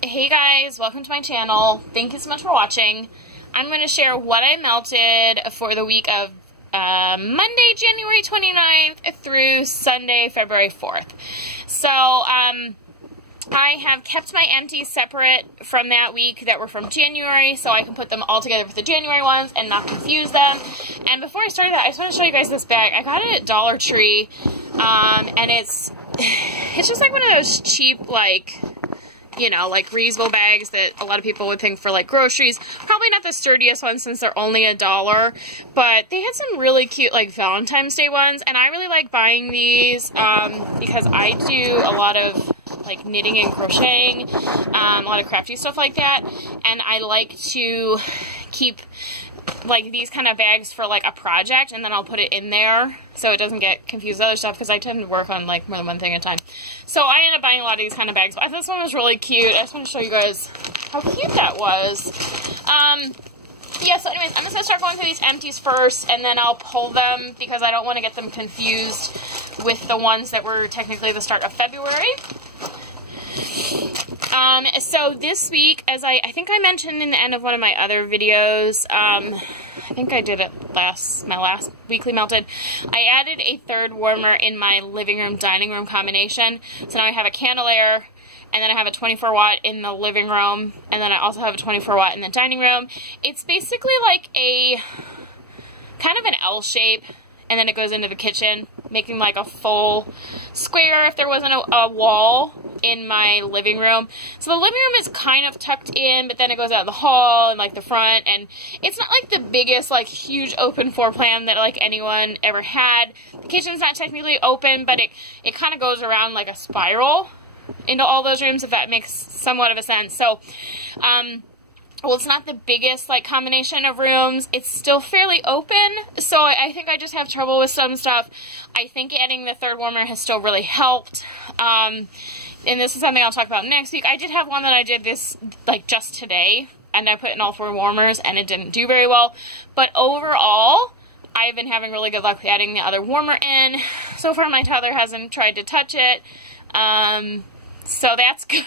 Hey guys, welcome to my channel. Thank you so much for watching. I'm going to share what I melted for the week of Monday, January 29th through Sunday, February 4th. So, I have kept my empties separate from that week that were from January, so I can put them all together with the January ones and not confuse them. And before I start that, I just want to show you guys this bag. I got it at Dollar Tree, and it's just like one of those cheap, like, you know, like reusable bags that a lot of people would think for like groceries. Probably not the sturdiest ones since they're only $1, but they had some really cute like Valentine's Day ones, and I really like buying these because I do a lot of like knitting and crocheting, a lot of crafty stuff like that, and I like to keep like these kind of bags for like a project, and then I'll put it in there so it doesn't get confused with other stuff, because I tend to work on like more than one thing at a time. So I ended up buying a lot of these kind of bags, but I thought this one was really cute. I just want to show you guys how cute that was. Yeah, so anyways, I'm just going to start going through these empties first, and then I'll pull them because I don't want to get them confused with the ones that were technically the start of February. So this week, as I think I mentioned in the end of one of my other videos, I think I did it my last weekly melted, I added a third warmer in my living room, dining room combination. So now I have a candelier, and then I have a 24 watt in the living room, and then I also have a 24 watt in the dining room. It's basically like a kind of an L shape, and then it goes into the kitchen, making like a full square if there wasn't a wall in my living room. So the living room is kind of tucked in, but then it goes out in the hall and like the front, and it's not like the biggest like huge open floor plan that like anyone ever had. The kitchen's not technically open, but it kind of goes around like a spiral into all those rooms, if that makes somewhat of a sense. So well, it's not the biggest like combination of rooms. It's still fairly open, so I think I just have trouble with some stuff. I think adding the third warmer has still really helped. And this is something I'll talk about next week. I did have one that I did this like just today, and I put in all 4 warmers, and it didn't do very well. But overall, I've been having really good luck with adding the other warmer in. So far, my toddler hasn't tried to touch it, so that's good.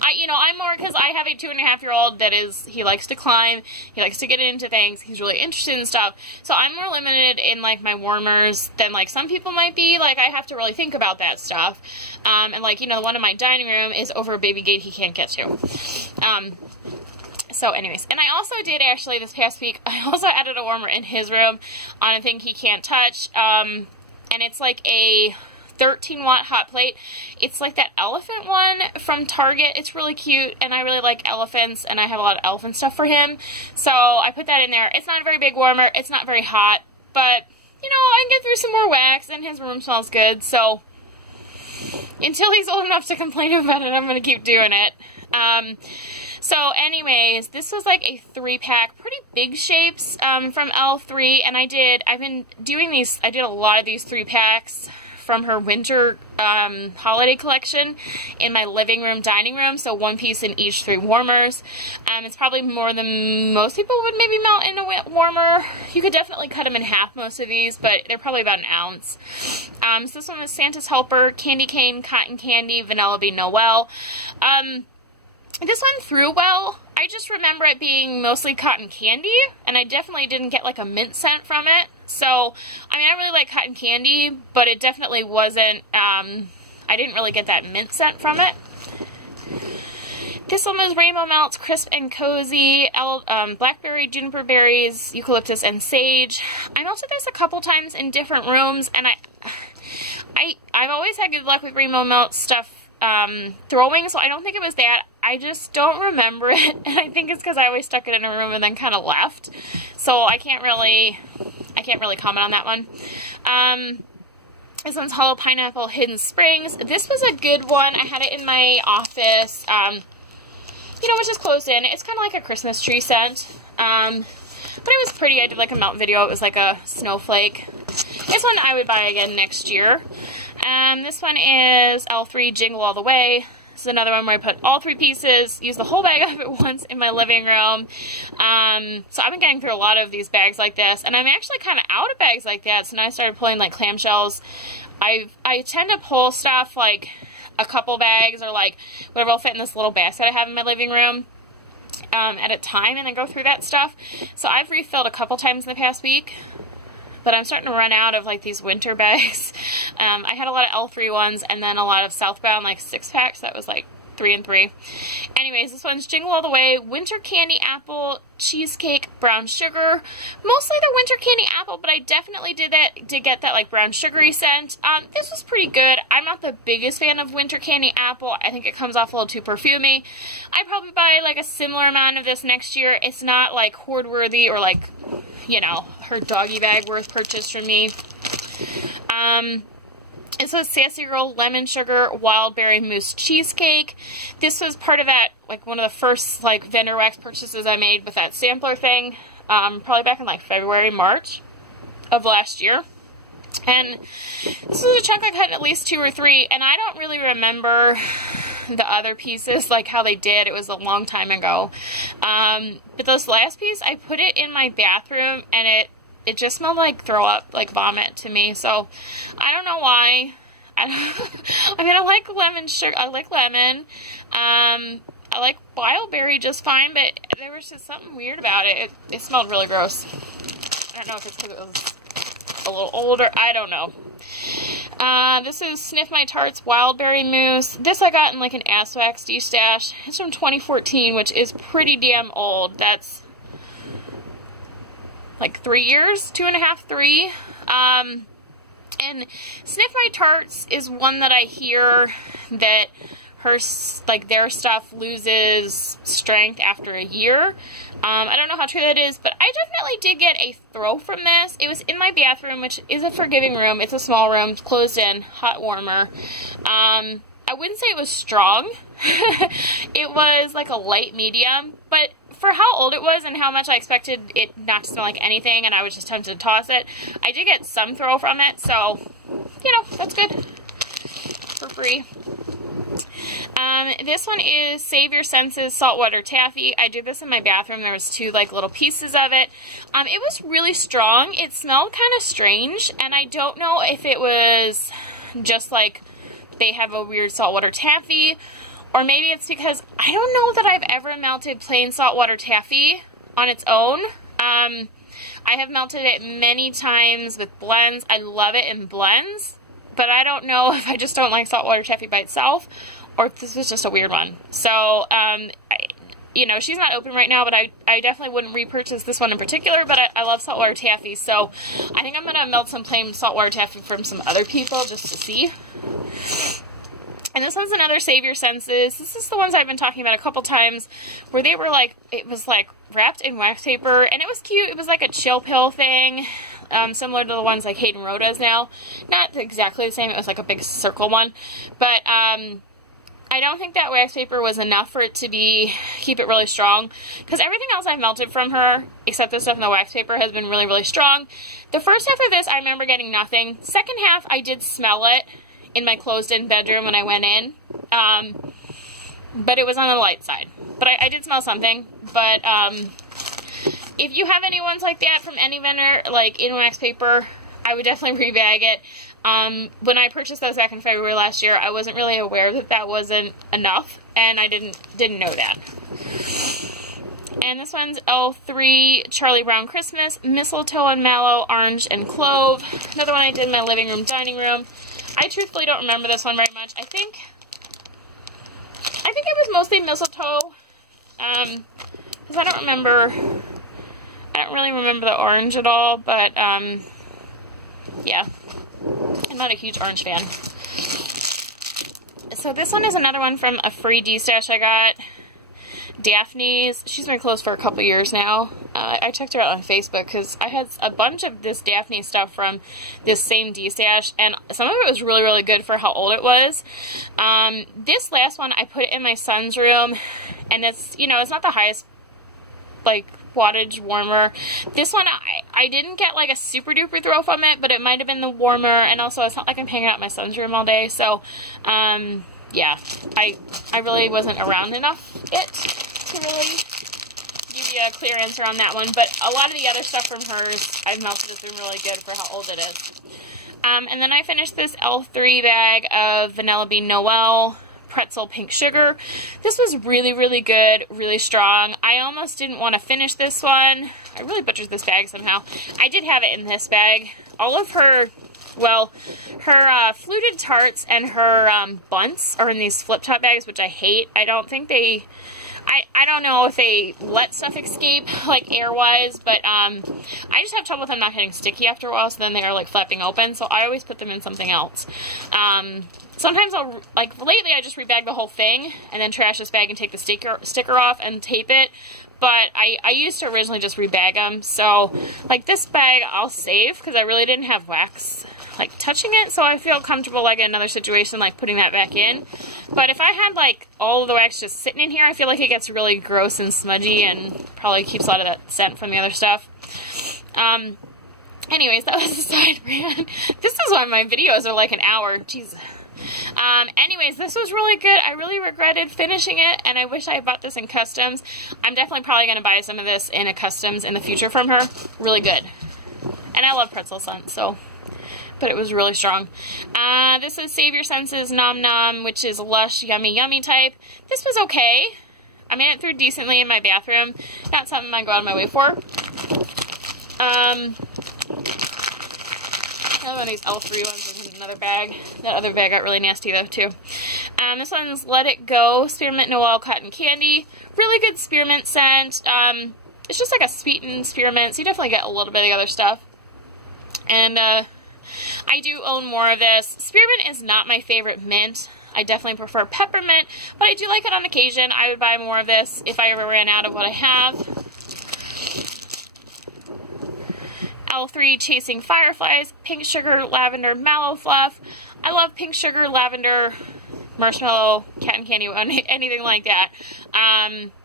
I'm more, because I have a 2.5-year-old that he likes to climb, he likes to get into things, he's really interested in stuff, so I'm more limited in, like, my warmers than, like, some people might be. Like, I have to really think about that stuff, and, like, the one in my dining room is over a baby gate he can't get to. So anyways, and I also did actually this past week, I also added a warmer in his room on a thing he can't touch, and it's like a 13 watt hot plate. It's like that elephant one from Target. It's really cute, and I really like elephants, and I have a lot of elephant stuff for him, so I put that in there. It's not a very big warmer, it's not very hot, but I can get through some more wax, and his room smells good, so until he's old enough to complain about it, I'm going to keep doing it. So anyways, this was like a 3-pack, pretty big shapes from L3, and I did a lot of these 3-packs from her winter holiday collection in my living room, dining room, so 1 piece in each 3 warmers. It's probably more than most people would maybe melt in a warmer. You could definitely cut them in half, most of these, but they're probably about 1 ounce. So this one was Santa's Helper, Candy Cane, Cotton Candy, Vanilla Bean Noel. This one threw well. I just remember it being mostly cotton candy, and I definitely didn't get like a mint scent from it. So, I really like cotton candy, but it definitely wasn't, I didn't really get that mint scent from it. This one was Rainbow Melts, Crisp and Cozy, Blackberry, Juniper Berries, Eucalyptus, and Sage. I melted this a couple times in different rooms, and I've always had good luck with Rainbow Melt stuff throwing, so I don't think it was that. I just don't remember it, and I think it's because I always stuck it in a room and then kind of left. So I can't really comment on that one. This one's Hollow Pineapple, Hidden Springs. This was a good one. I had it in my office, which is closed in. It's kind of like a Christmas tree scent, but it was pretty. I did like a melt video. It was like a snowflake. This one I would buy again next year. This one is L3 Jingle All the Way. This is another one where I put all 3 pieces, use the whole bag of it once in my living room. So I've been getting through a lot of these bags like this, and I'm actually kind of out of bags like that, so now I started pulling like clamshells. I tend to pull stuff like a couple bags or like whatever will fit in this little basket I have in my living room at a time, and then go through that stuff. So I've refilled a couple times in the past week, but I'm starting to run out of like these winter bags. I had a lot of L3 ones and then a lot of Southbound like 6-packs. That was like 3 and 3. Anyways, this one's Jingle All the Way, Winter Candy Apple Cheesecake Brown Sugar. Mostly the Winter Candy Apple, but I definitely did get that like brown sugary scent. This was pretty good. I'm not the biggest fan of Winter Candy Apple. I think it comes off a little too perfumey. I'd probably buy like a similar amount of this next year. It's not like hoard worthy or like, you know, her doggy bag worth purchase from me. This was Sassy Girl Lemon Sugar Wild Berry Mousse Cheesecake. This was part of that, like one of the first like vendor wax purchases I made with that sampler thing, probably back in like February, March of last year. And this was a chunk I cut in at least 2 or 3, and I don't really remember the other pieces, like how they did. It was a long time ago. But this last piece, I put it in my bathroom, and it just smelled like throw up, like vomit to me. So I don't know why. I mean, I like lemon sugar. I like lemon. I like wild berry just fine, but there was just something weird about it. It smelled really gross. I don't know if it's because it was a little older. I don't know. This is Sniff My Tarts Wild Berry Mousse. This I got in like an Ass Wax D-Stash. It's from 2014, which is pretty damn old. That's like 3 years, 2.5, 3. And Sniff My Tarts is one that I hear that their stuff loses strength after a year. I don't know how true that is, but I definitely did get a throw from this. It was in my bathroom, which is a forgiving room. It's a small room, closed in, hot warmer. I wouldn't say it was strong. It was like a light medium, but for how old it was and how much I expected it not to smell like anything, and I was just tempted to toss it, I did get some throw from it, so, you know, that's good. For free. This one is Save Your Senses Saltwater Taffy. I did this in my bathroom. There was 2 like little pieces of it. It was really strong. It smelled kind of strange, and I don't know if it was just like they have a weird saltwater taffy, or maybe it's because I don't know that I've ever melted plain saltwater taffy on its own. I have melted it many times with blends. I love it in blends, but I don't know if I just don't like saltwater taffy by itself, or if this was just a weird one. So, you know, she's not open right now, but I definitely wouldn't repurchase this one in particular, but I love saltwater taffy, so I think I'm going to melt some plain saltwater taffy from some other people just to see. And this one's another Save Your Senses. This is the ones I've been talking about a couple times, where they were like, it was like wrapped in wax paper, and it was cute. It was like a chill pill thing, similar to the ones like Hayden Rowe does now. Not exactly the same. It was like a big circle one, but I don't think that wax paper was enough for it to keep it really strong, because everything else I've melted from her, except the stuff in the wax paper, has been really, really strong. The first half of this, I remember getting nothing. Second half, I did smell it in my closed-in bedroom when I went in, but it was on the light side. But I did smell something. But if you have any ones like that from any vendor, like in wax paper, I would definitely rebag it. When I purchased those back in February last year, I wasn't really aware that that wasn't enough, and I didn't know that. And this one's L3 Charlie Brown Christmas, Mistletoe and Mallow, Orange and Clove. Another one I did in my living room, dining room. I truthfully don't remember this one very much. I think it was mostly mistletoe, because I don't really remember the orange at all, but, yeah, I'm not a huge orange fan. So this one is another one from a free D-Stash I got. Daphne's. She's been closed for a couple years now. I checked her out on Facebook because I had a bunch of this Daphne stuff from this same D-Stash, and some of it was really, really good for how old it was. This last one, I put it in my son's room, and it's, you know, it's not the highest, like, wattage warmer. This one, I didn't get, like, a super duper throw from it, but it might have been the warmer, and also it's not like I'm hanging out in my son's room all day, so, yeah, I really wasn't around enough to really give you a clear answer on that one, but a lot of the other stuff from hers I've melted has been really good for how old it is. And then I finished this L3 bag of Vanilla Bean Noel pretzel pink sugar. This was really, really good, really strong. I almost didn't want to finish this one. I really butchered this bag somehow. I did have it in this bag. All of her, well, her fluted tarts and her bunts are in these flip top bags, which I hate. I don't think they, I don't know if they let stuff escape, like air-wise, but I just have trouble with them not getting sticky after a while, so then they are like flapping open, so I always put them in something else. Sometimes I'll, like lately I just rebag the whole thing and then trash this bag and take the sticker off and tape it. But I used to originally just rebag them. So like this bag I'll save because I really didn't have wax like touching it. So I feel comfortable like in another situation like putting that back in. But if I had like all of the wax just sitting in here, I feel like it gets really gross and smudgy and probably keeps a lot of that scent from the other stuff. Anyways, that was a side rant. This is why my videos are like an hour. Jesus. Anyways, this was really good. I really regretted finishing it, and I wish I had bought this in customs. I'm definitely probably going to buy some of this in a customs in the future from her. Really good. And I love pretzel scent, so, but it was really strong. This is Save Your Senses Nom Nom, which is lush, yummy, yummy type. This was okay. I made it through decently in my bathroom. Not something I go out of my way for. Another one of these L3 ones is in another bag. That other bag got really nasty though too. This one's Let It Go Spearmint Noel Cotton Candy. Really good spearmint scent. It's just like a sweetened spearmint, so you definitely get a little bit of the other stuff. And I do own more of this. Spearmint is not my favorite mint. I definitely prefer peppermint, but I do like it on occasion. I would buy more of this if I ever ran out of what I have. L3 Chasing Fireflies, Pink Sugar Lavender Mallow Fluff. I love pink sugar, lavender, marshmallow, cotton candy, anything like that.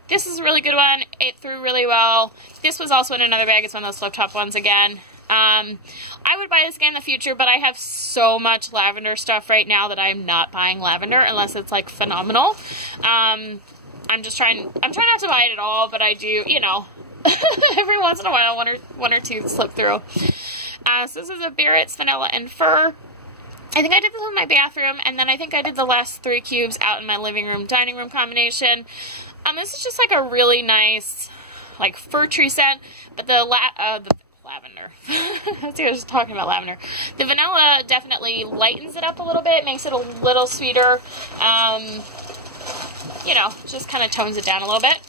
This is a really good one. It threw really well. This was also in another bag. It's one of those flip top ones again. I would buy this again in the future, but I have so much lavender stuff right now that I'm not buying lavender unless it's like phenomenal. I'm trying not to buy it at all, but I do, you know, every once in a while, one or two slip through. So this is a Barrett's Vanilla and Fur. I think I did this in my bathroom, and then I think I did the last 3 cubes out in my living room, dining room combination. This is just like a really nice, like fir tree scent, but the lavender. I was talking about lavender. The vanilla definitely lightens it up a little bit, makes it a little sweeter. You know, just kind of tones it down a little bit.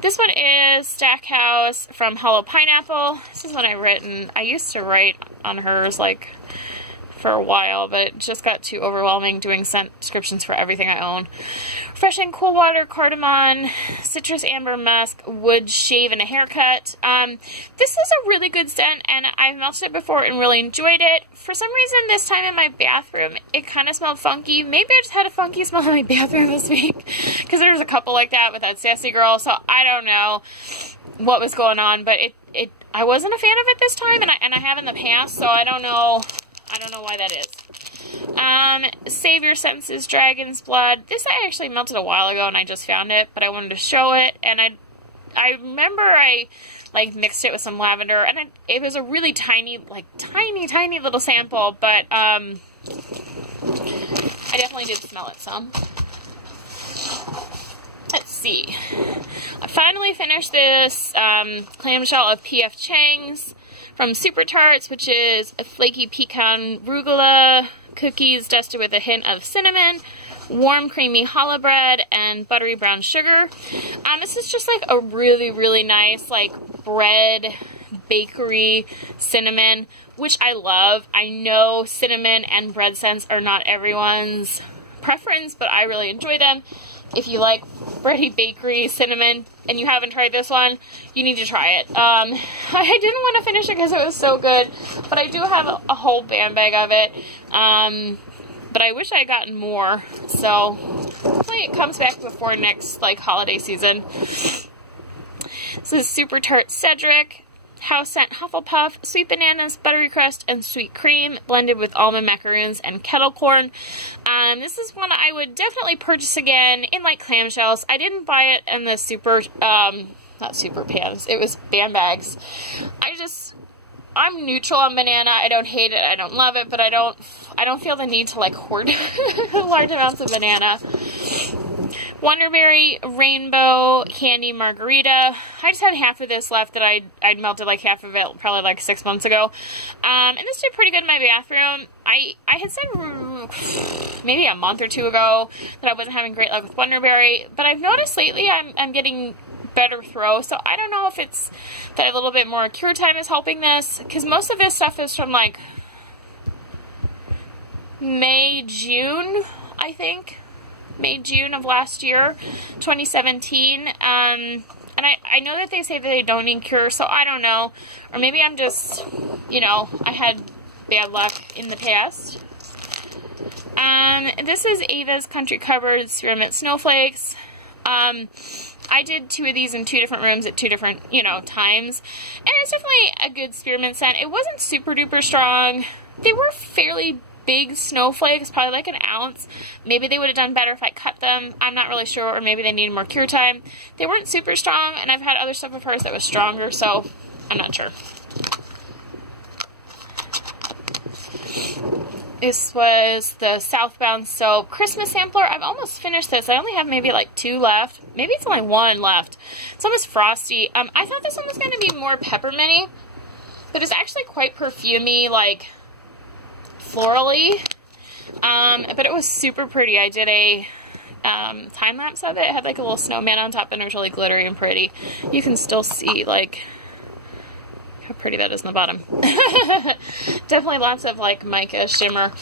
This one is Stackhouse from Hollow Pineapple. This is one I used to write on hers like for a while, but it just got too overwhelming doing scent descriptions for everything I own. Refreshing Cool Water, Cardamom, Citrus Amber Musk, Wood Shave and a Haircut. This is a really good scent, and I've melted it before and really enjoyed it. For some reason, this time in my bathroom, it kind of smelled funky. Maybe I just had a funky smell in my bathroom this week, because there was a couple like that with that Sassy Girl, so I don't know what was going on, but I wasn't a fan of it this time, and I have in the past, so I don't know why that is. Save Your Senses Dragon's Blood. This I actually melted a while ago and I just found it, but I wanted to show it, and I remember I like mixed it with some lavender, and it was a really tiny, like tiny little sample, but I definitely did smell it some. Let's see. I finally finished this clamshell of P.F. Chang's from Super Tarts, which is a flaky pecan rugula cookies dusted with a hint of cinnamon, warm creamy challah bread, and buttery brown sugar. This is just like a really, really nice like bread, bakery, cinnamon, which I love. I know cinnamon and bread scents are not everyone's preference, but I really enjoy them. If you like bready, bakery, cinnamon, and you haven't tried this one, you need to try it. I didn't want to finish it because it was so good, but I do have a whole band bag of it. But I wish I had gotten more, so hopefully it comes back before next like holiday season. This is Super Tart Cedric. House Scent Hufflepuff, Sweet Bananas, Buttery Crust, and Sweet Cream, blended with almond macaroons and kettle corn. This is one I would definitely purchase again in like clamshells. I didn't buy it in the super, not super pans, it was band bags. I'm neutral on banana. I don't hate it. I don't love it, but I don't feel the need to like hoard large amounts of banana. Wonderberry Rainbow Candy Margarita. I just had half of this left that I'd melted like half of it probably like 6 months ago. And this did pretty good in my bathroom. I had said maybe a month or two ago that I wasn't having great luck with Wonderberry, but I've noticed lately I'm getting better throw, so I don't know if it's that a little bit more cure time is helping this, because most of this stuff is from like May, June, I think. May, June of last year, 2017, and I know that they say that they don't need cure, so I don't know, or maybe I'm just, you know, I had bad luck in the past. This is Ava's Country Cupboard Spearmint Snowflakes. I did 2 of these in 2 different rooms at 2 different, you know, times, and it's definitely a good spearmint scent. It wasn't super duper strong. They were fairly big snowflakes, probably like an ounce. Maybe they would have done better if I cut them. I'm not really sure, or maybe they needed more cure time. They weren't super strong, and I've had other stuff of hers that was stronger, so I'm not sure. This was the Southbound Soap Christmas Sampler. I've almost finished this. I only have maybe like 2 left. Maybe it's only 1 left. It's almost frosty. I thought this one was going to be more pepperminty, but it's actually quite perfumey, like florally. But it was super pretty. I did a time lapse of it. It had like a little snowman on top, and it was really glittery and pretty. You can still see like how pretty that is in the bottom. Definitely lots of like mica shimmer.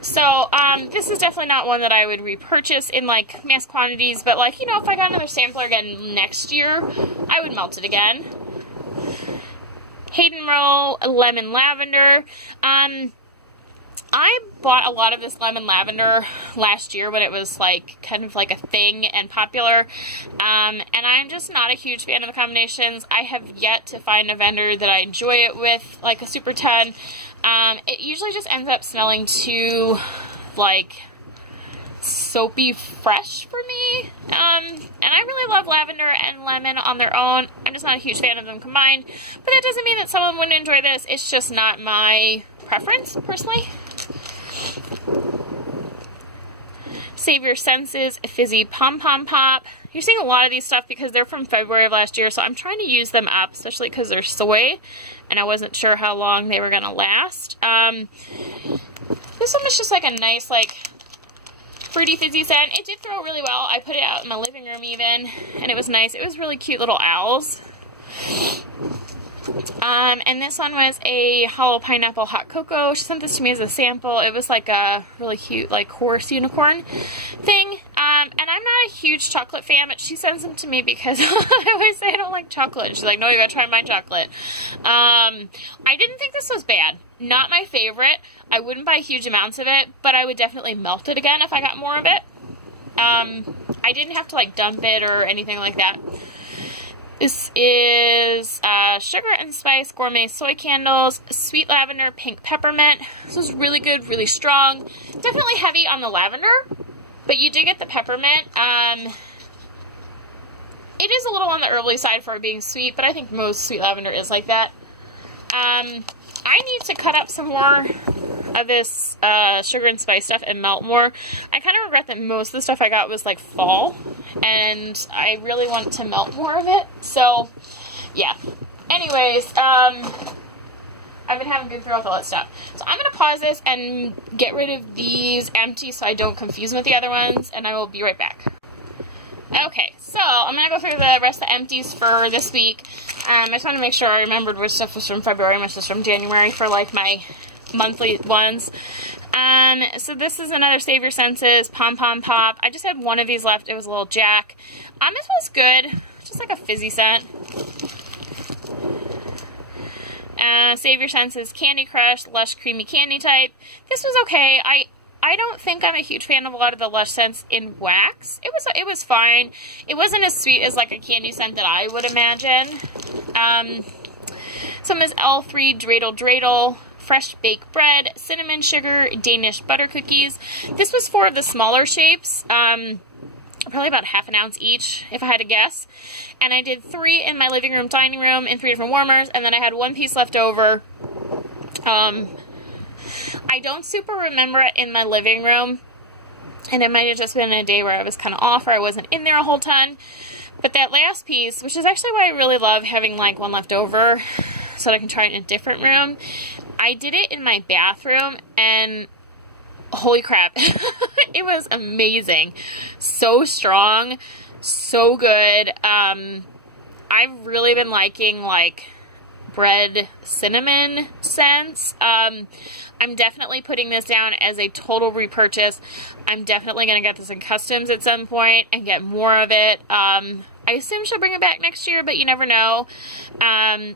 So this is definitely not one that I would repurchase in like mass quantities, but like, you know, if I got another sampler again next year, I would melt it again. Hayden Row Lemon Lavender. I bought a lot of this lemon lavender last year when it was like kind of like a thing and popular, and I'm just not a huge fan of the combinations. I have yet to find a vendor that I enjoy it with, like a Super 10. It usually just ends up smelling too like soapy fresh for me, and I really love lavender and lemon on their own. I'm just not a huge fan of them combined, but that doesn't mean that someone wouldn't enjoy this. It's just not my preference personally. Save Your Senses Fizzy Pom Pom Pop. You're seeing a lot of these stuff because they're from February of last year, so I'm trying to use them up, especially because they're soy, and I wasn't sure how long they were going to last. This one was just like a nice, like, fruity fizzy scent. It did throw really well. I put it out in my living room even, and it was nice. It was really cute little owls. And this one was a Hollow Pineapple Hot Cocoa. She sent this to me as a sample. It was like a really cute, like, horse unicorn thing. And I'm not a huge chocolate fan, but she sends them to me because I always say I don't like chocolate. She's like, no, you gotta try my chocolate. I didn't think this was bad. Not my favorite. I wouldn't buy huge amounts of it, but I would definitely melt it again if I got more of it. I didn't have to, like, dump it or anything like that. This is Sugar and Spice Gourmet Soy Candles, Sweet Lavender, Pink Peppermint. This was really good, really strong. Definitely heavy on the lavender, but you do get the peppermint. It is a little on the herbally side for it being sweet, but I think most sweet lavender is like that. I need to cut up some more of this Sugar and Spice stuff and melt more. I kind of regret that most of the stuff I got was like fall, and I really want to melt more of it, so yeah. Anyways, I've been having good throw with all that stuff. So I'm going to pause this and get rid of these empty so I don't confuse them with the other ones, and I will be right back. Okay, so I'm going to go through the rest of the empties for this week. I just want to make sure I remembered which stuff was from February and which was from January for like my monthly ones. So this is another Save Your Senses Pom Pom Pop. I just had one of these left. It was a little Jack. This was good. Just like a fizzy scent. Save Your Senses Candy Crush Lush Creamy Candy type. This was okay. I don't think I'm a huge fan of a lot of the Lush scents in wax. It was fine. It wasn't as sweet as like a candy scent that I would imagine. Some is L3 Dreidel Dreidel Fresh Baked Bread, Cinnamon Sugar, Danish Butter Cookies. This was 4 of the smaller shapes, probably about ½ an ounce each, if I had to guess. And I did 3 in my living room, dining room, in 3 different warmers, and then I had 1 piece left over I don't super remember it in my living room, and it might have just been a day where I was kind of off or I wasn't in there a whole ton. But that last piece, which is actually why I really love having like one left over so that I can try it in a different room, I did it in my bathroom, and holy crap, it was amazing. So strong, so good. I've really been liking like bread cinnamon scents. I'm definitely putting this down as a total repurchase. I'm definitely going to get this in customs at some point and get more of it. I assume she'll bring it back next year, but you never know.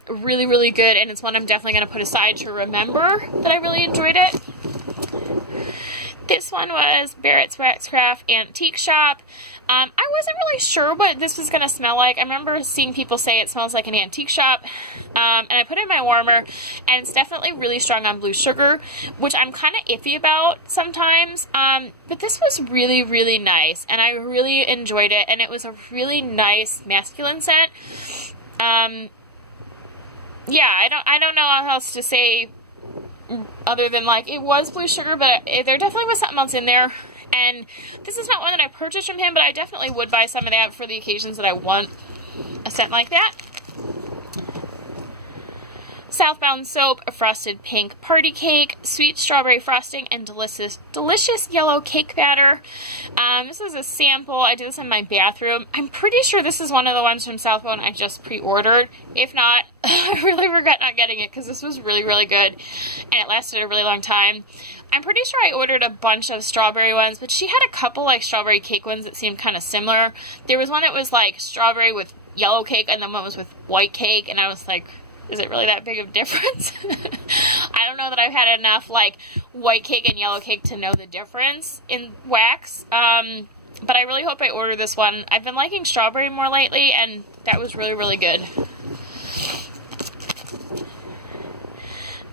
Really, really good, and it's one I'm definitely going to put aside to remember that I really enjoyed it. This one was Barrett's Waxcraft Antique Shop. I wasn't really sure what this was going to smell like. I remember seeing people say it smells like an antique shop. And I put it in my warmer, and it's definitely really strong on blue sugar, which I'm kind of iffy about sometimes. But this was really, really nice, and I really enjoyed it, and it was a really nice masculine scent. Yeah, I don't know how else to say other than like it was blue sugar, but there definitely was something else in there. And this is not one that I purchased from him, but I definitely would buy some of that for the occasions that I want a scent like that. Southbound Soap, a frosted pink party cake, sweet strawberry frosting, and delicious yellow cake batter. This is a sample. I did this in my bathroom. I'm pretty sure this is one of the ones from Southbound I just pre-ordered. If not, I really regret not getting it because this was really, really good, and it lasted a really long time. I'm pretty sure I ordered a bunch of strawberry ones, but she had a couple like strawberry cake ones that seemed kind of similar. There was one that was like strawberry with yellow cake, and then one was with white cake, and I was like, is it really that big of a difference? I don't know that I've had enough like white cake and yellow cake to know the difference in wax. But I really hope I order this one. I've been liking strawberry more lately, and that was really, really good.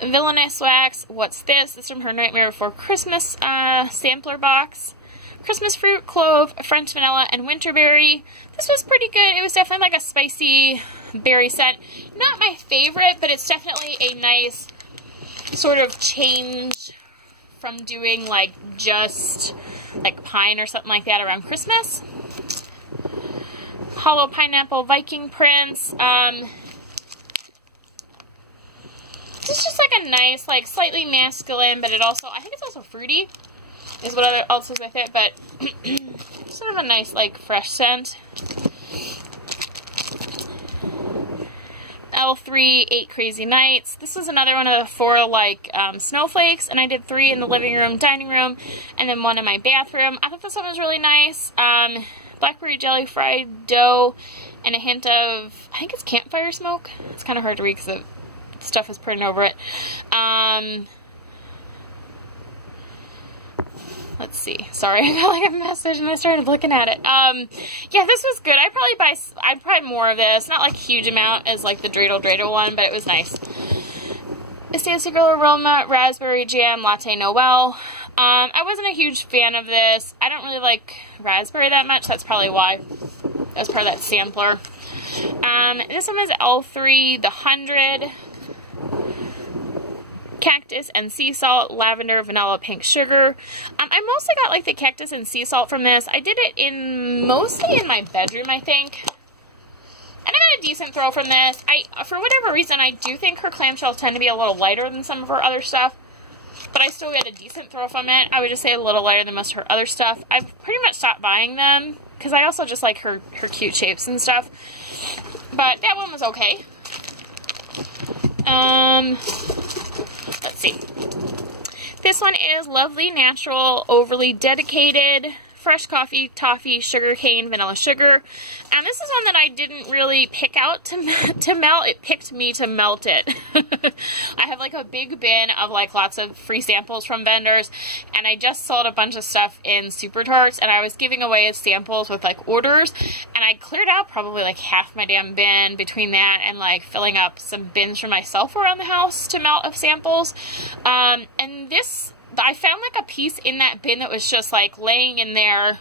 Villainous Wax. What's this? This is from her Nightmare Before Christmas sampler box. Christmas fruit, clove, French vanilla, and winterberry. This was pretty good. It was definitely like a spicy berry scent. Not my favorite, but it's definitely a nice sort of change from doing like just like pine or something like that around Christmas. Hollow Pineapple Viking Prince. This is just like a nice, like slightly masculine, but it also, I think it's also fruity is what else is with it, but sort of a nice like fresh scent. L3 8 Crazy Nights. This is another one of the 4 like snowflakes, and I did 3 in the living room, dining room, and then 1 in my bathroom. I thought this one was really nice. Blackberry jelly fried dough and a hint of, I think it's campfire smoke. It's kind of hard to read because the stuff is printed over it. Let's see. Sorry, I got like a message and I started looking at it. Yeah, this was good. I'd probably more of this. Not like a huge amount as like the Dreidel one, but it was nice. Estate Girl Aroma Raspberry Jam Latte Noel. I wasn't a huge fan of this. I don't really like raspberry that much. That's probably why. That was part of that sampler. This one is L3 the 100. Cactus and sea salt, lavender, vanilla, pink sugar. I mostly got like the cactus and sea salt from this. I did it mostly in my bedroom, I think. And I got a decent throw from this. For whatever reason, I do think her clamshells tend to be a little lighter than some of her other stuff. But I still got a decent throw from it. I would just say a little lighter than most of her other stuff. I've pretty much stopped buying them because I also just like her cute shapes and stuff. But that one was okay. Let's see. This one is Lovely Natural Overly Dedicated Fresh Coffee, Toffee, Sugar Cane, Vanilla Sugar. And this is one that I didn't really pick out to melt. It picked me to melt it. I have like a big bin of like lots of free samples from vendors, and I just sold a bunch of stuff in Super Tarts, and I was giving away samples with like orders, and I cleared out probably like half my damn bin between that and like filling up some bins for myself around the house to melt of samples. And this, I found like a piece in that bin that was just like laying in there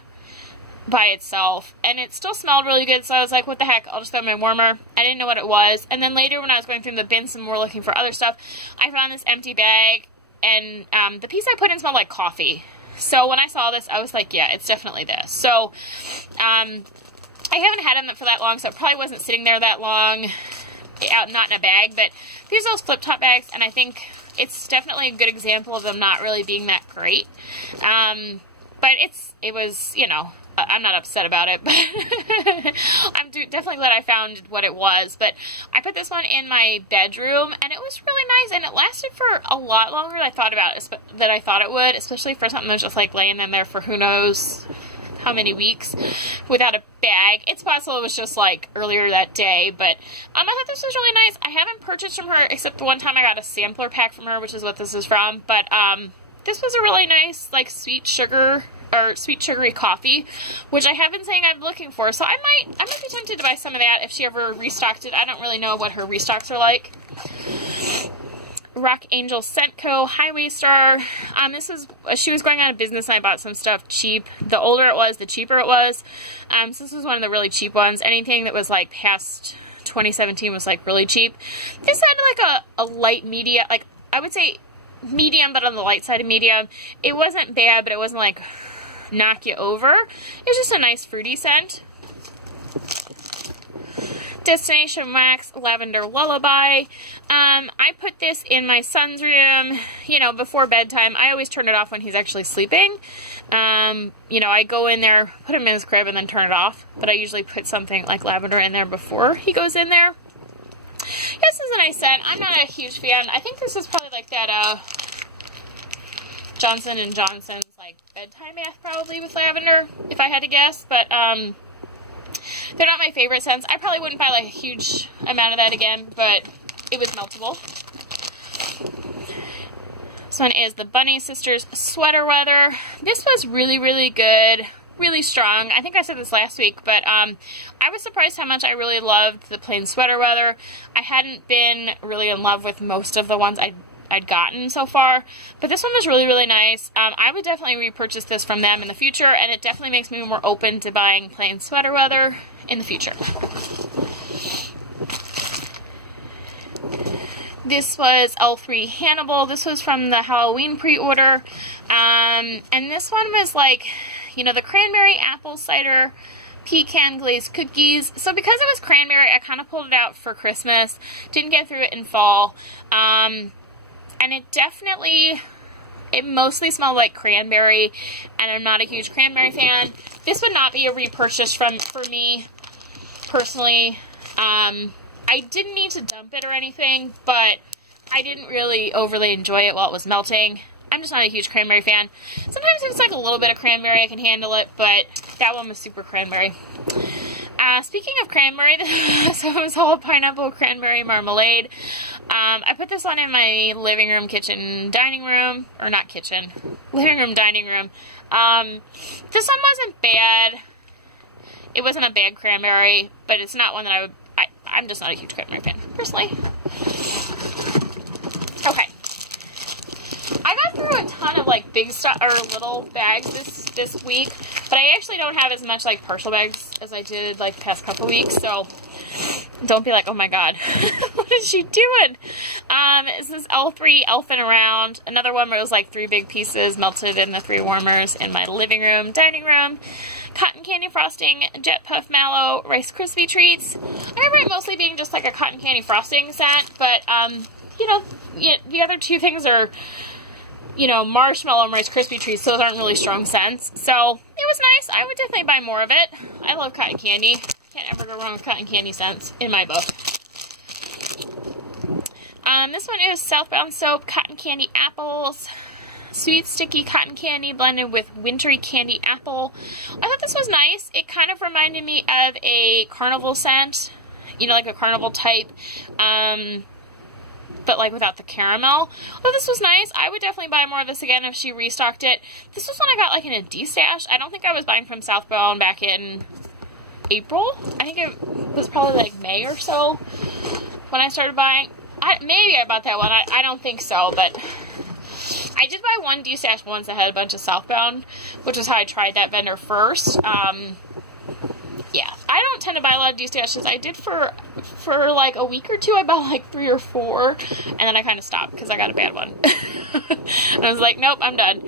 by itself, and it still smelled really good, so I was like, what the heck, I'll just go my warmer. I didn't know what it was, and then later when I was going through the bins and more looking for other stuff, I found this empty bag, and the piece I put in smelled like coffee. So when I saw this, I was like, yeah, it's definitely this. So I haven't had them for that long, so it probably wasn't sitting there that long, out not in a bag, but these are those flip top bags, and I think it's definitely a good example of them not really being that great. But it was, you know, I'm not upset about it, but I'm definitely glad I found what it was. But I put this one in my bedroom, and it was really nice, and it lasted for a lot longer than I thought it would, especially for something that's just like laying in there for who knows how many weeks without a bag. It's possible it was just like earlier that day, but I thought this was really nice. I haven't purchased from her except the one time I got a sampler pack from her, which is what this is from, but this was a really nice like sweet sugary coffee, which I have been saying I'm looking for, so I might be tempted to buy some of that if she ever restocked it. I don't really know what her restocks are like. Rock Angel Scent Co. Highway Star. She was going out of business and I bought some stuff cheap. The older it was, the cheaper it was. So this was one of the really cheap ones. Anything that was like past 2017 was like really cheap. This had like a light medium, like I would say medium, but on the light side of medium. It wasn't bad, but it wasn't like knock you over. It was just a nice fruity scent. Destination Wax Lavender Lullaby. I put this in my son's room, you know, before bedtime. I always turn it off when he's actually sleeping. You know, I go in there, put him in his crib, and then turn it off. But I usually put something like lavender in there before he goes in there. This is a nice scent. I'm not a huge fan. I think this is probably like that Johnson & Johnson's like bedtime bath probably with lavender, if I had to guess. But they're not my favorite scents. I probably wouldn't buy like a huge amount of that again, but it was meltable. This one is the Bunny Sisters Sweater Weather. This was really, really good. Really strong. I think I said this last week, but I was surprised how much I really loved the plain sweater weather. I hadn't been really in love with most of the ones I'd gotten so far, but this one was really, really nice. I would definitely repurchase this from them in the future, and it definitely makes me more open to buying plain sweater weather in the future. This was L3 Hannibal. This was from the Halloween pre-order, and this one was like, you know, the cranberry apple cider pecan glazed cookies. So because it was cranberry, I kind of pulled it out for Christmas. Didn't get through it in fall. And it mostly smelled like cranberry, and I'm not a huge cranberry fan. This would not be a repurchase for me, personally. I didn't need to dump it or anything, but I didn't really overly enjoy it while it was melting. I'm just not a huge cranberry fan. Sometimes if it's like a little bit of cranberry, I can handle it, but that one was super cranberry. Speaking of cranberry, so it was all pineapple cranberry marmalade. I put this on in my living room, kitchen, dining room, or not kitchen, living room, dining room. This one wasn't bad. It wasn't a bad cranberry, but it's not one that I'm just not a huge cranberry fan, personally. Okay. I got through a ton of like big stuff or little bags this week, but I actually don't have as much like partial bags as I did like the past couple weeks, so don't be like, oh my god, what is she doing? This is L3 Elfin' Around, another one where it was like 3 big pieces melted in the 3 warmers in my living room, dining room. Cotton candy frosting, Jet Puff Mallow, Rice Krispie treats. I remember it mostly being just like a cotton candy frosting scent, but you know, the other 2 things are, you know, marshmallow and Rice Krispie treats. Those aren't really strong scents, so it was nice. I would definitely buy more of it. I love cotton candy. Can't ever go wrong with cotton candy scents in my book. This one is Southbound Soap Cotton Candy Apples. Sweet sticky cotton candy blended with wintry candy apple. I thought this was nice. It kind of reminded me of a carnival scent, you know, like a carnival type, but like without the caramel. Oh, this was nice. I would definitely buy more of this again if she restocked it. This was one I got like in a D-stash. I don't think I was buying from Southbound back in April. I think it was probably like May or so when I started buying. Maybe I bought that one. I don't think so, but I did buy one D-Stash once that had a bunch of Southbound, which is how I tried that vendor first. Yeah, I don't tend to buy a lot of D-Stashes. I did for like a week or two. I bought like 3 or 4, and then I kind of stopped because I got a bad one. And I was like, nope, I'm done.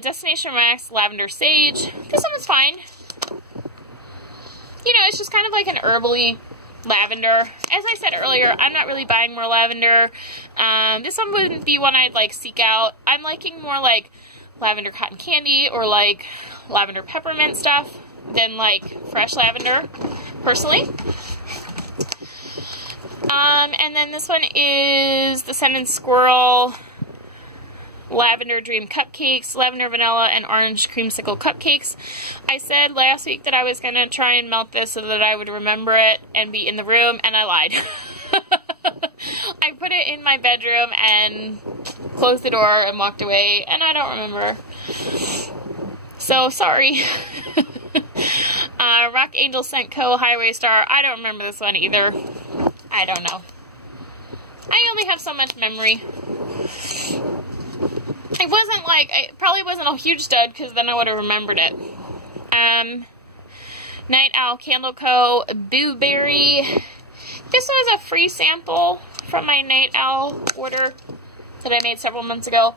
Destination Wax Lavender Sage. This one was fine. You know, it's just kind of like an herbally lavender. As I said earlier, I'm not really buying more lavender. This one wouldn't be one I'd like seek out. I'm liking more like lavender cotton candy or like lavender peppermint stuff than like fresh lavender, personally. And then this one is the Scent and Squirrel Lavender Dream Cupcakes, Lavender Vanilla, and Orange Creamsicle Cupcakes. I said last week that I was going to try and melt this so that I would remember it and be in the room, and I lied. I put it in my bedroom and closed the door and walked away, and I don't remember. So, sorry. Rock Angel Scent Co. Highway Star. I don't remember this one either. I don't know. I only have so much memory. It wasn't like, it probably wasn't a huge stud because then I would have remembered it. Night Owl Candle Co. Boo Berry. This was a free sample from my Night Owl order that I made several months ago.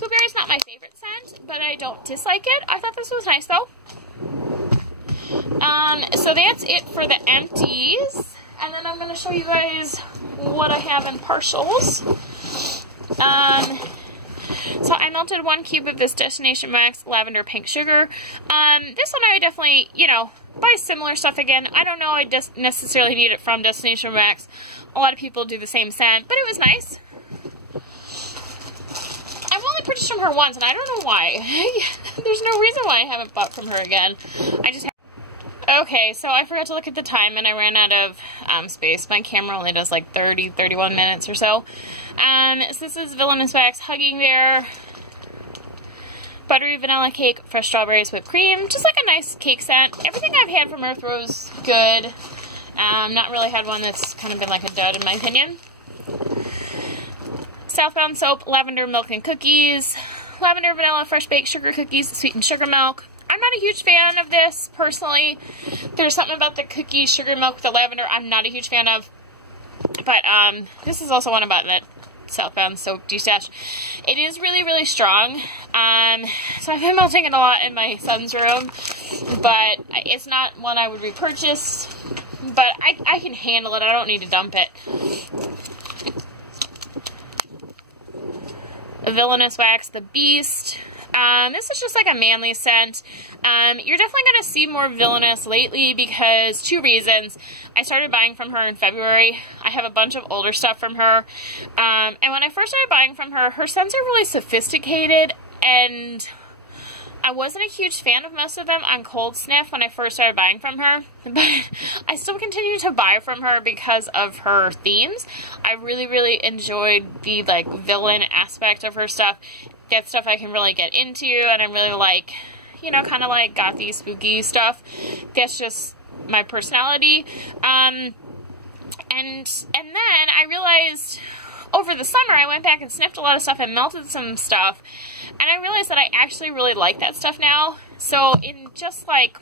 Boo Berry's not my favorite scent, but I don't dislike it. I thought this was nice though. So that's it for the empties. And then I'm going to show you guys what I have in partials. So I melted 1 cube of this Destination Wax Lavender Pink Sugar. This one I would definitely, you know, buy similar stuff again. I don't know I just necessarily need it from Destination Wax. A lot of people do the same scent, but it was nice. I've only purchased from her once, and I don't know why. There's no reason why I haven't bought from her again. I just Okay, so I forgot to look at the time and I ran out of space. My camera only does like 31 minutes or so. So this is Villainous Wax Hugging Bear. Buttery Vanilla Cake, Fresh Strawberries, Whipped Cream. Just like a nice cake scent. Everything I've had from Earth Rose, good. Not really had one that's kind of been like a dud in my opinion. Southbound Soap, Lavender Milk and Cookies. Lavender Vanilla Fresh Baked Sugar Cookies, Sweetened Sugar Milk. I'm not a huge fan of this, personally. There's something about the cookie sugar milk with the lavender I'm not a huge fan of. But, this is also one about that Southbound Soap D-Stash. It is really, really strong. So I've been melting it a lot in my son's room. But it's not one I would repurchase. But I can handle it. I don't need to dump it. Villainous Wax The Beast. This is just like a manly scent. You're definitely going to see more Villainous lately because 2 reasons. I started buying from her in February. I have a bunch of older stuff from her. And when I first started buying from her, her scents are really sophisticated, and I wasn't a huge fan of most of them on Cold Sniff when I first started buying from her, but I still continue to buy from her because of her themes. I really, really enjoyed the like villain aspect of her stuff. That's stuff I can really get into, and I really like, you know, kind of like gothy, spooky stuff. That's just my personality. And then I realized over the summer I went back and sniffed a lot of stuff and melted some stuff, and I realized that I actually really like that stuff now. So in just like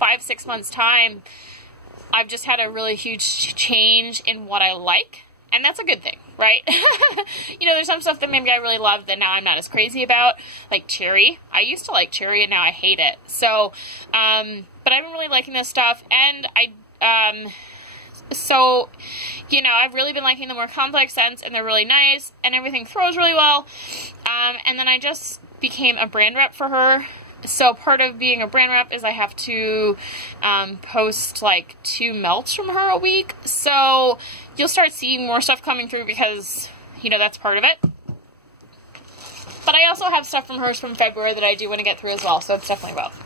5-6 months time, I've just had a really huge change in what I like. And that's a good thing, right? You know, there's some stuff that maybe I really love that now I'm not as crazy about, like cherry. I used to like cherry and now I hate it. So, but I've been really liking this stuff, and so, you know, I've really been liking the more complex scents, and they're really nice, and everything throws really well. And then I just became a brand rep for her. So part of being a brand rep is I have to post like 2 melts from her a week. So you'll start seeing more stuff coming through because, you know, that's part of it. But I also have stuff from hers from February that I do want to get through as well. So it's definitely both.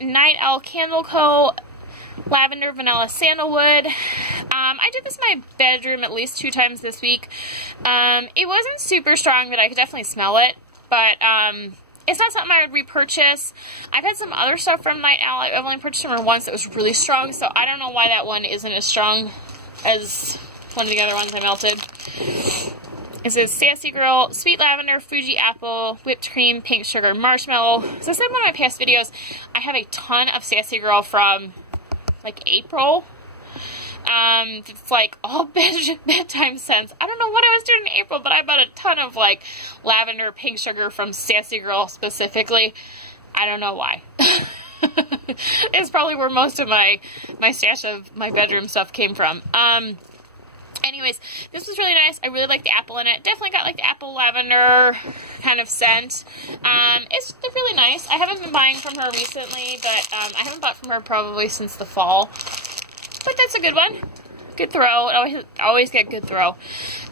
Night Owl Candle Co. Lavender Vanilla Sandalwood. I did this in my bedroom at least 2 times this week. It wasn't super strong, but I could definitely smell it. But it's not something I would repurchase. I've had some other stuff from Night Owl. I've only purchased from her once that was really strong, so I don't know why that one isn't as strong as one of the other ones I melted. This is Sassy Girl, Sweet Lavender, Fuji Apple, Whipped Cream, Pink Sugar, Marshmallow. So I said in one of my past videos, I have a ton of Sassy Girl from like April. It's like all bedtime scents. I don't know what I was doing in April, but I bought a ton of like lavender, pink sugar from Sassy Girl specifically. I don't know why. It's probably where most of my stash of my bedroom stuff came from. Anyways, this was really nice. I really like the apple in it. Definitely got like the apple lavender kind of scent. It's really nice. I haven't been buying from her recently, but I haven't bought from her probably since the fall. But that's a good one. Good throw. Always get good throw.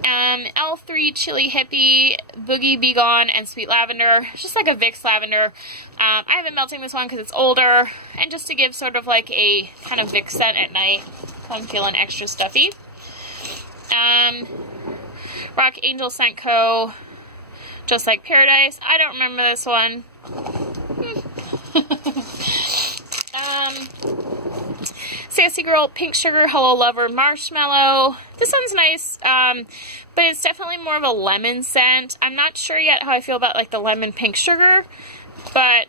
L3 Chili Hippie, Boogie Be Gone, and Sweet Lavender. It's just like a Vicks lavender. I have been melting this one because it's older, and just to give sort of like a kind of Vicks scent at night. So I'm feeling extra stuffy. Rock Angel Scent Co. Just Like Paradise. I don't remember this one. Sassy Girl, Pink Sugar, Hello Lover, Marshmallow. This one's nice, but it's definitely more of a lemon scent. I'm not sure yet how I feel about like the lemon pink sugar, but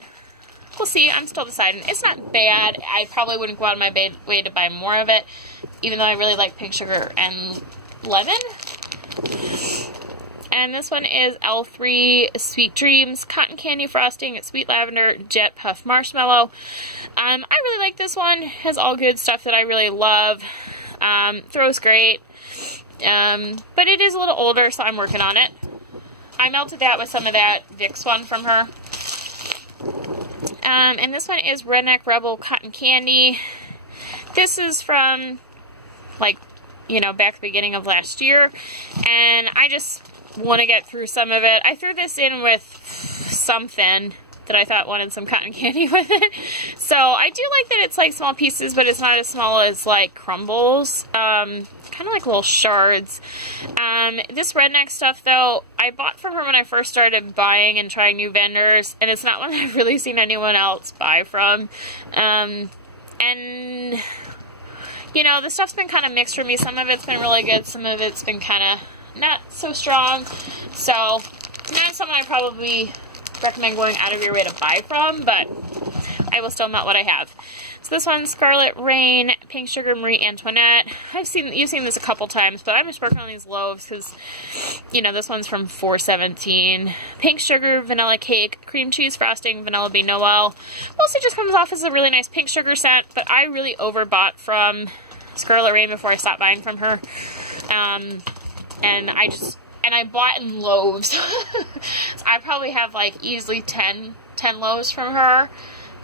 we'll see. I'm still deciding. It's not bad. I probably wouldn't go out of my way to buy more of it, even though I really like pink sugar and lemon. And this one is L3 Sweet Dreams, Cotton Candy Frosting, Sweet Lavender, Jet Puff Marshmallow. I really like this one. It has all good stuff that I really love. Throws great. But it is a little older, so I'm working on it. I melted that with some of that Vicks one from her. And this one is Redneck Rebel Cotton Candy. This is from, like, you know, back at the beginning of last year. And I just want to get through some of it. I threw this in with something that I thought wanted some cotton candy with it. So I do like that it's like small pieces, but it's not as small as like crumbles. Kind of like little shards. This redneck stuff though, I bought from her when I first started buying and trying new vendors, and it's not one that I've really seen anyone else buy from. And you know, the stuff's been kind of mixed for me. Some of it's been really good, some of it's been kind of not so strong. So it's not someone I probably recommend going out of your way to buy from, but I will still melt what I have. So this one's Scarlet Rain, Pink Sugar, Marie Antoinette. You've seen this a couple times, but I'm just working on these loaves because, you know, this one's from 417. Pink Sugar, Vanilla Cake, Cream Cheese Frosting, Vanilla Bean Noel. Mostly just comes off as a really nice pink sugar scent, but I really overbought from Scarlet Rain before I stopped buying from her. And I bought in loaves. So I probably have like easily 10 loaves from her,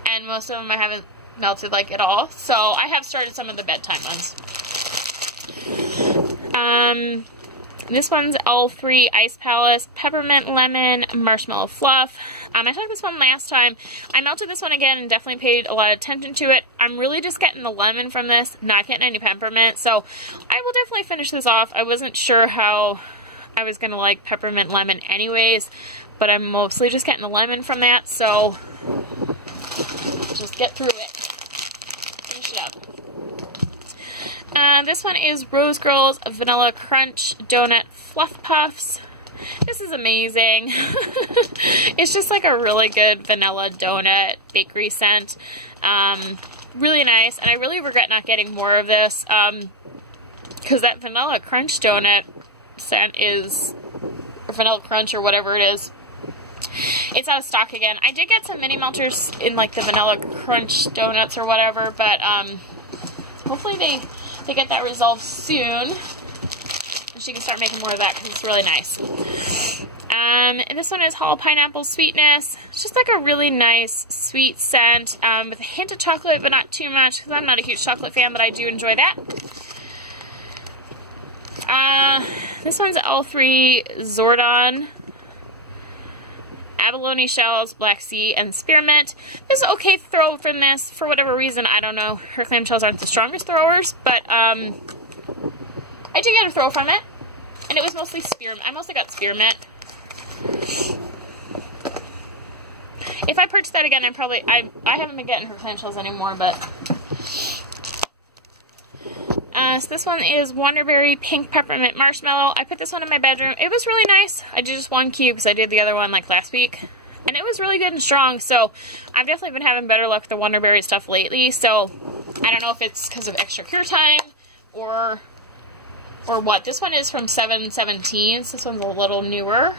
and most of them I haven't melted like at all. So I have started some of the bedtime ones. This one's L3 Ice Palace, Peppermint Lemon, Marshmallow Fluff. I took this one last time. I melted this one again and definitely paid a lot of attention to it. I'm really just getting the lemon from this, not getting any peppermint. So I will definitely finish this off. I wasn't sure how I was going to like peppermint lemon anyways, but I'm mostly just getting the lemon from that. So just get through it. Finish it up. This one is Rose Girls Vanilla Crunch Donut Fluff Puffs. This is amazing. It's just like a really good vanilla donut bakery scent. Really nice, and I really regret not getting more of this because that Vanilla Crunch donut scent is, or Vanilla Crunch or whatever it is, it's out of stock again. I did get some mini melters in like the Vanilla Crunch donuts or whatever, but hopefully they get that resolved soon. She can start making more of that because it's really nice. And this one is Hall Pineapple Sweetness. It's just like a really nice sweet scent with a hint of chocolate, but not too much because I'm not a huge chocolate fan, but I do enjoy that. This one's L3 Zordon, Abalone Shells, Black Sea, and Spearmint. There's an okay throw from this. For whatever reason, I don't know. Her clamshells aren't the strongest throwers, but I did get a throw from it. And it was mostly spearmint. I mostly got spearmint. If I purchased that again, I haven't been getting her clamshells anymore, but So this one is Wonderberry Pink Peppermint Marshmallow. I put this one in my bedroom. It was really nice. I did just one cube because I did the other one like last week. And it was really good and strong. So I've definitely been having better luck with the Wonderberry stuff lately. So I don't know if it's because of extra cure time or what. This one is from 7/17. So this one's a little newer.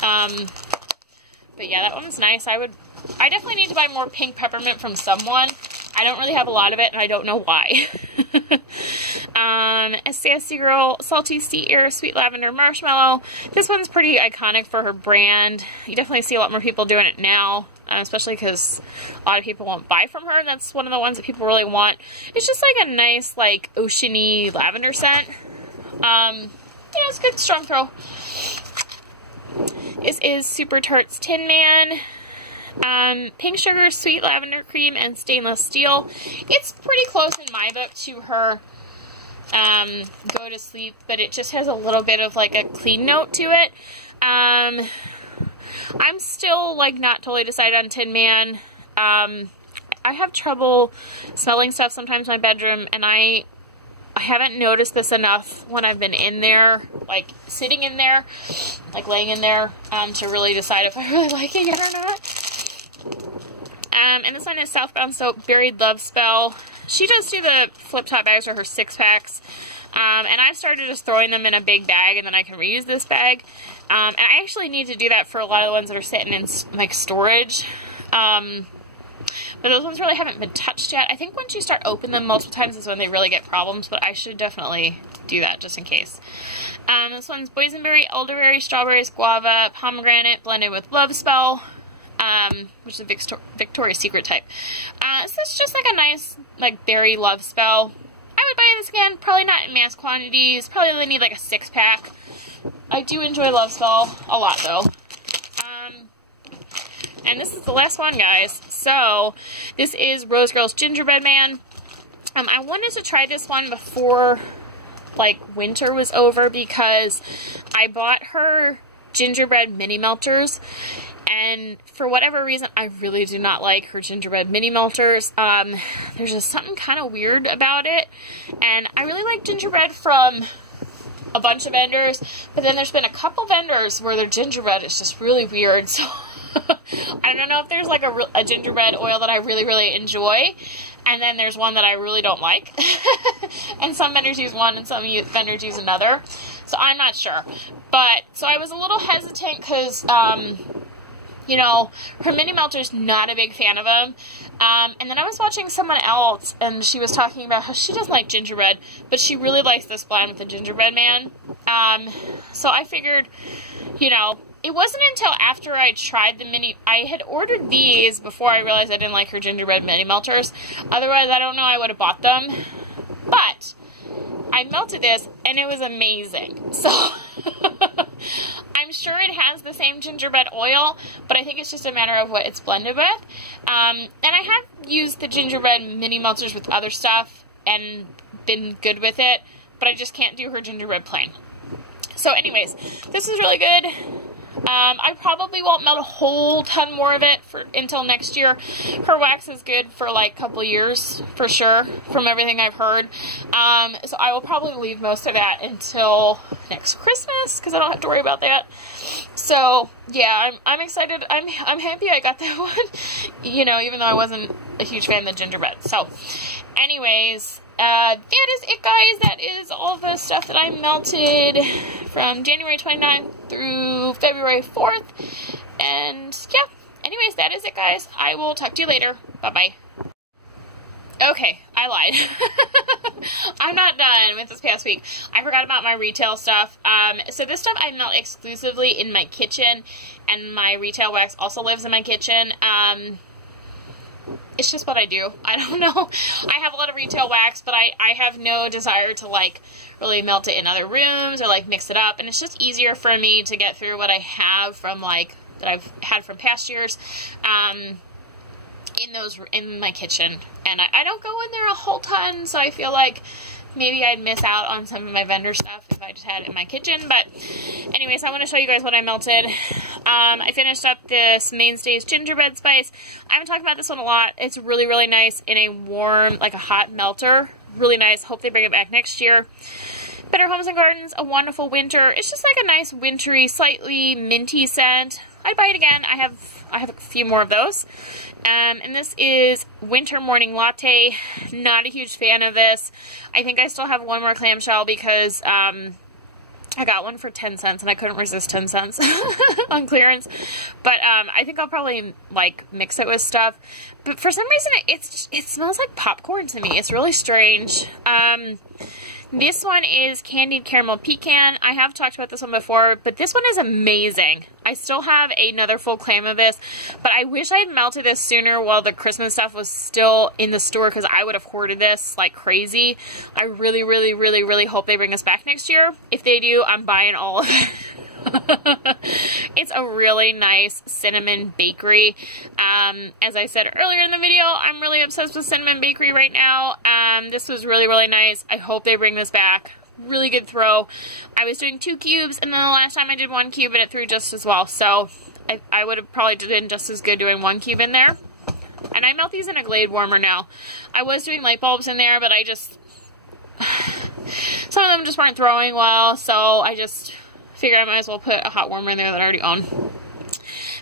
But yeah, that one's nice. I definitely need to buy more pink peppermint from someone. I don't really have a lot of it, and I don't know why. A Sassy Girl Salty Sea Air Sweet Lavender Marshmallow. This one's pretty iconic for her brand. You definitely see a lot more people doing it now, especially because a lot of people won't buy from her. That's one of the ones that people really want. It's just like a nice, like, oceany lavender scent. Yeah, it's a good strong throw. This is Super Tarts Tin Man. Pink Sugar, Sweet Lavender Cream, and Stainless Steel. It's pretty close in my book to her Go to Sleep, but it just has a little bit of like a clean note to it. I'm still like not totally decided on Tin Man. I have trouble smelling stuff sometimes in my bedroom, and I haven't noticed this enough when I've been in there, like sitting in there, like laying in there, to really decide if I really like it yet or not. And this one is Southbound Soap Buried Love Spell. She does do the flip top bags for her 6-packs. And I've started just throwing them in a big bag, and then I can reuse this bag. And I actually need to do that for a lot of the ones that are sitting in like storage. But those ones really haven't been touched yet. I think once you start opening them multiple times is when they really get problems, but I should definitely do that just in case. This one's Boysenberry, Elderberry, Strawberries, Guava, Pomegranate blended with Love Spell. Which is a Victoria's Secret type. So it's just like a nice, like, berry love spell. I would buy this again, probably not in mass quantities, probably only need like a 6-pack. I do enjoy Love Spell a lot though. And this is the last one, guys. So, this is Rose Girl's Gingerbread Man. I wanted to try this one before, like, winter was over because I bought her gingerbread mini melters. And for whatever reason, I really do not like her gingerbread mini melters. There's just something kind of weird about it. And I really like gingerbread from a bunch of vendors. But then there's been a couple vendors where their gingerbread is just really weird. So I don't know if there's like a gingerbread oil that I really, really enjoy. And then there's one that I really don't like. And some vendors use one and some vendors use another. So I'm not sure. But, so I was a little hesitant because, you know, her mini melter's not a big fan of them. And then I was watching someone else, and she was talking about how she doesn't like gingerbread, but she really likes this blend with the Gingerbread Man. So I figured, you know, it wasn't until after I tried the I had ordered these before I realized I didn't like her gingerbread mini melters. Otherwise, I don't know, I would have bought them. But I melted this, and it was amazing. So I'm sure it has the same gingerbread oil, but I think it's just a matter of what it's blended with. And I have used the gingerbread mini melters with other stuff and been good with it, but I just can't do her gingerbread plain. So anyways, this is really good. I probably won't melt a whole ton more of it until next year. Her wax is good for like a couple years for sure, from everything I've heard. So I will probably leave most of that until next Christmas because I don't have to worry about that. So yeah, I'm excited. I'm happy I got that one. You know, even though I wasn't a huge fan of the gingerbread. So, anyways. That is it, guys. That is all the stuff that I melted from January 29th through February 4th. And, yeah. Anyways, that is it, guys. I will talk to you later. Bye-bye. Okay, I lied. I'm not done with this past week. I forgot about my retail stuff. So this stuff I melt exclusively in my kitchen, and my retail wax also lives in my kitchen. It's just what I do. I don't know. I have a lot of retail wax, but I have no desire to, like, really melt it in other rooms or, like, mix it up. And it's just easier for me to get through what I have from, like, that I've had from past years in my kitchen. And I don't go in there a whole ton, so I feel like maybe I'd miss out on some of my vendor stuff if I just had it in my kitchen. But anyways, I want to show you guys what I melted. I finished up this Mainstays Gingerbread Spice. I haven't talked about this one a lot. It's really, really nice in a warm, like a hot melter. really nice. Hope they bring it back next year. Better Homes and Gardens, A Wonderful Winter. It's just like a nice wintry, slightly minty scent. I'd buy it again. I have a few more of those. And this is Winter Morning Latte. Not a huge fan of this. I think I still have one more clamshell because I got one for 10 cents and I couldn't resist 10 cents on clearance. But I think I'll probably like mix it with stuff. But for some reason it smells like popcorn to me. It's really strange. This one is Candied Caramel Pecan. I have talked about this one before, but this one is amazing. I still have another full clam of this, but I wish I had melted this sooner while the Christmas stuff was still in the store, because I would have hoarded this like crazy. I really, really, really, really hope they bring us back next year. If they do, I'm buying all of it. It's a really nice cinnamon bakery. As I said earlier in the video, I'm really obsessed with cinnamon bakery right now. This was really, really nice. I hope they bring this back. Really good throw. I was doing 2 cubes, and then the last time I did 1 cube and it threw just as well. So I would have probably been just as good doing 1 cube in there. And I melt these in a Glade warmer now. I was doing light bulbs in there, but I just... some of them just weren't throwing well, so I just figured I might as well put a hot warmer in there that I already own.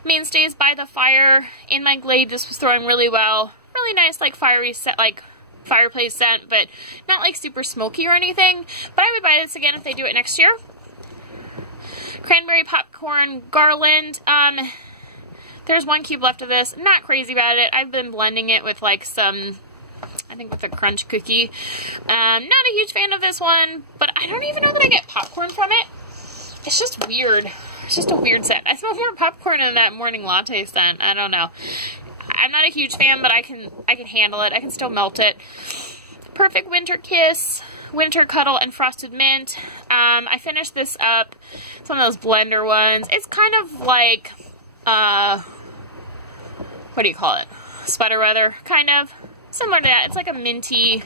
Mainstays by the Fire. In my Glade, this was throwing really well. Really nice, like, fiery set, like, fireplace scent, but not, like, super smoky or anything. But I would buy this again if they do it next year. Cranberry Popcorn Garland. There's 1 cube left of this. Not crazy about it. I've been blending it with, like, some... I think with a crunch cookie. Not a huge fan of this one, but I don't even know that I get popcorn from it. It's just weird. It's just a weird scent. I smell more popcorn in that morning latte scent. I don't know. I'm not a huge fan, but I can handle it. I can still melt it. Perfect Winter Kiss, Winter Cuddle, and Frosted Mint. I finished this up. It's one of those blender ones. It's kind of like, what do you call it? Sweater weather, kind of. Similar to that. It's like a minty,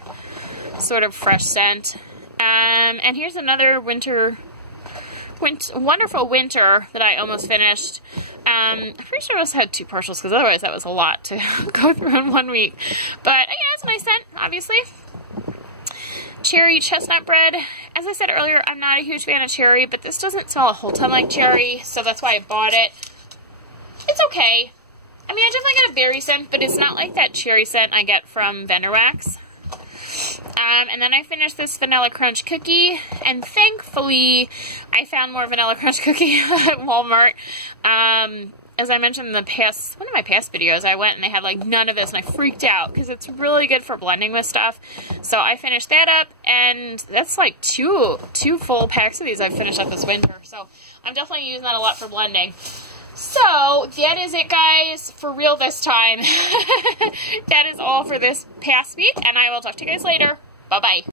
sort of fresh scent. And here's another Wonderful Winter that I almost finished. I'm pretty sure I also had 2 partials, because otherwise that was a lot to go through in 1 week. But, yeah, it's a nice scent, obviously. Cherry Chestnut Bread. As I said earlier, I'm not a huge fan of cherry, but this doesn't smell a whole ton like cherry, so that's why I bought it. It's okay. I mean, I definitely get a berry scent, but it's not like that cherry scent I get from Vendor Wax. And then I finished this Vanilla Crunch cookie, and thankfully I found more Vanilla Crunch cookie at Walmart. As I mentioned in one of my past videos, I went and they had like none of this, and I freaked out because it's really good for blending with stuff. So I finished that up, and that's like two full packs of these I've finished up this winter. So I'm definitely using that a lot for blending. So, that is it, guys, for real this time. That is all for this past week, and I will talk to you guys later. Bye-bye.